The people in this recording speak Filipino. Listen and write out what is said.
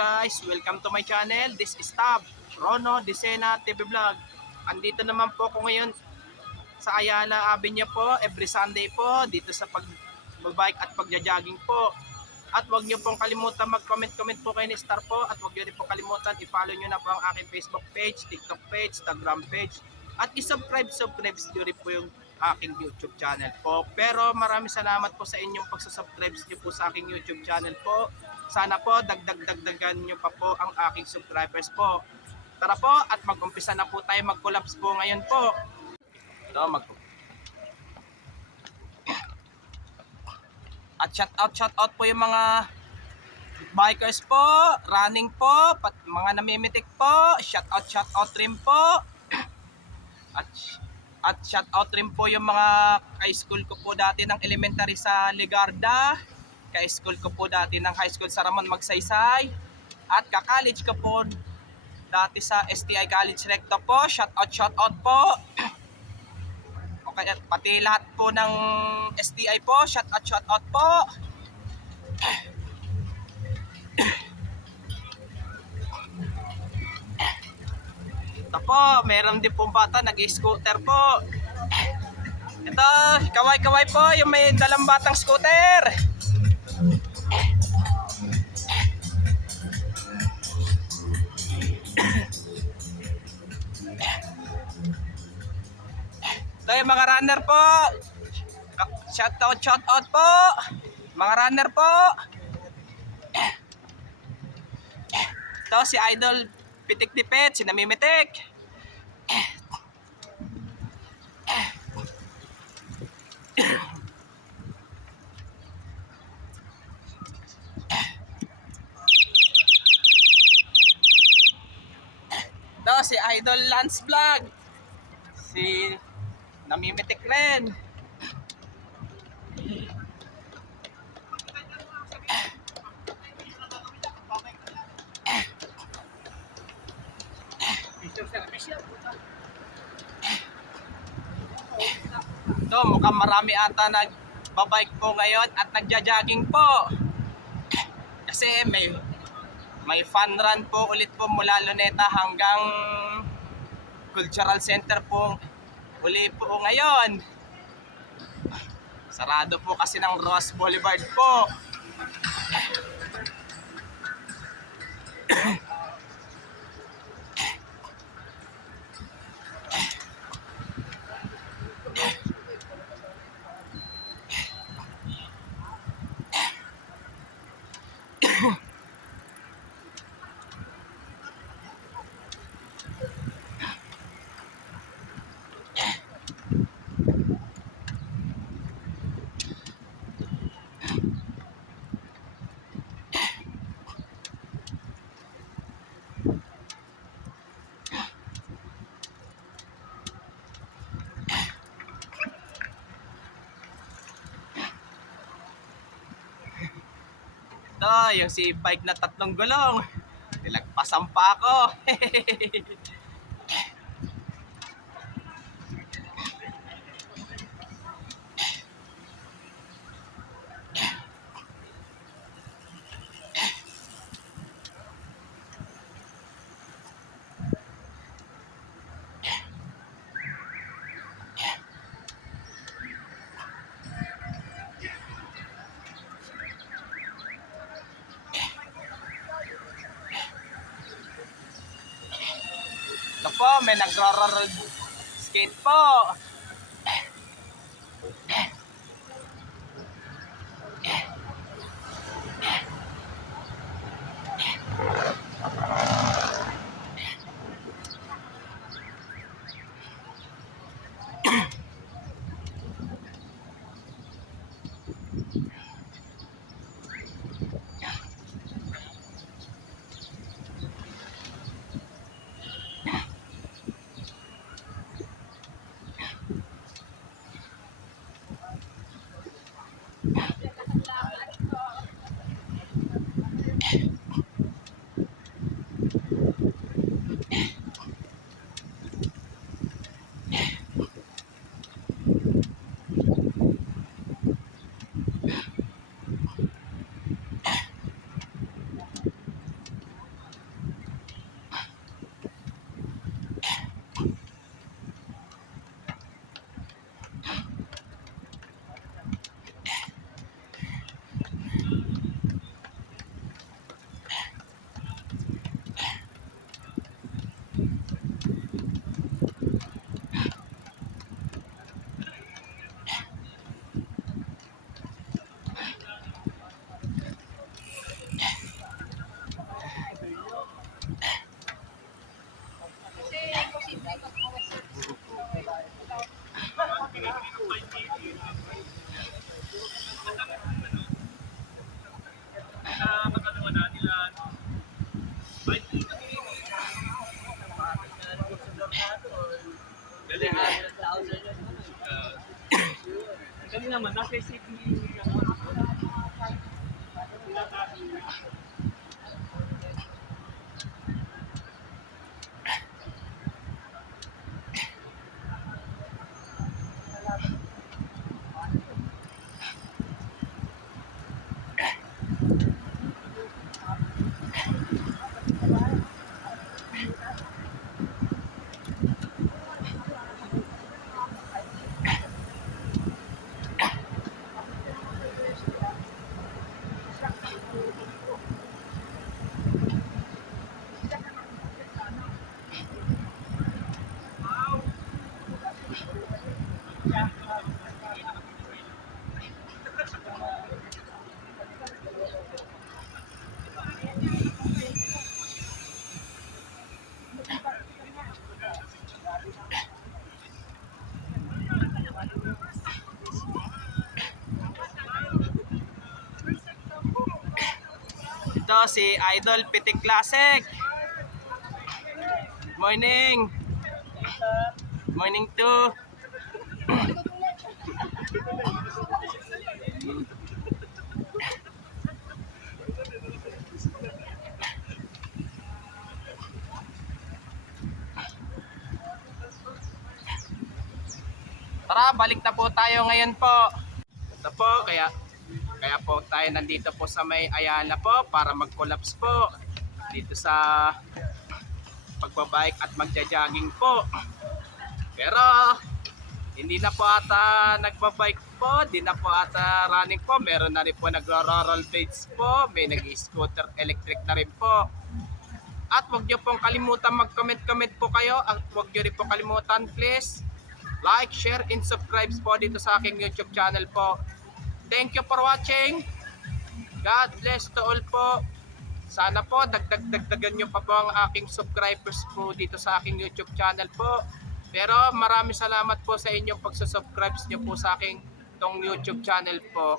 guys, welcome to my channel. This is Tab, Rono Decena TV Vlog. Andito naman po ako ngayon sa Ayala Avenue po, every Sunday po, dito sa pagbabike at pagja-jogging po. At huwag niyo pong kalimutan mag-comment po kayo ni Star po. At huwag niyo rin pong kalimutan i-follow niyo na po ang aking Facebook page, TikTok page, Instagram page. At i-subscribe niyo rin po yung aking YouTube channel po. Pero maraming salamat po sa inyong pagsusubscribe niyo po sa aking YouTube channel po. Sana po dagdagan niyo pa po ang aking subscribers po. Tara po at mag-umpisa na po tayo mag-collapse po ngayon po. Ito At shout out po yung mga bikers po, running po, mga namimitik po, shout out rin po. At shout out rin po yung mga ka-school ko po dati ng elementary sa Ligarda, ka-school ko po dati ng high school sa Ramon Magsaysay, at ka-college ko po dati sa STI College Recto po. Shout out po. Okay, pati lahat po ng STI po, shout out po. Ito po, meron din pong bata nag-scooter po. Ito, kaway po, yung may dalang batang scooter. Ito yung mga runner po. Shout out po. Mga runner po. Ito si Idol Pitik Dipet, si Namimitik. Ito si Idol Lance Vlog. Si Namimitik rin. Ito, mukhang marami ata nagbabike po ngayon at nagja-jogging po. Kasi may fun run po ulit po mula Luneta hanggang Cultural Center po uli po ngayon. Sarado po kasi ng Ross Boulevard po. Ito, yung si bike na 3 gulong. Nilagpasan pa ako. Ito po, may nagro-roll skate po. Dali naman, nasa Sydney. Ito si Idol Pitik Classic. Morning. Morning to. Tara, balik na po tayo ngayon po. Ito po, kaya po tayo nandito po sa may Ayala po para mag-collapse po dito sa pagbabike at magja-jogging po. Pero hindi na po ata nagbabike po, di na po ata running po. Meron na rin po nagro-roll blades po, may nag-scooter electric na rin po. At huwag nyo pong kalimutan mag-comment po kayo. At huwag nyo rin po kalimutan please like, share, and subscribe po dito sa aking YouTube channel po. Thank you for watching. God bless to all po. Sana po dagdagan nyo pa po ang aking subscribers po dito sa aking YouTube channel po. Pero maraming salamat po sa inyong pagsusubscribe nyo po sa aking tong YouTube channel po.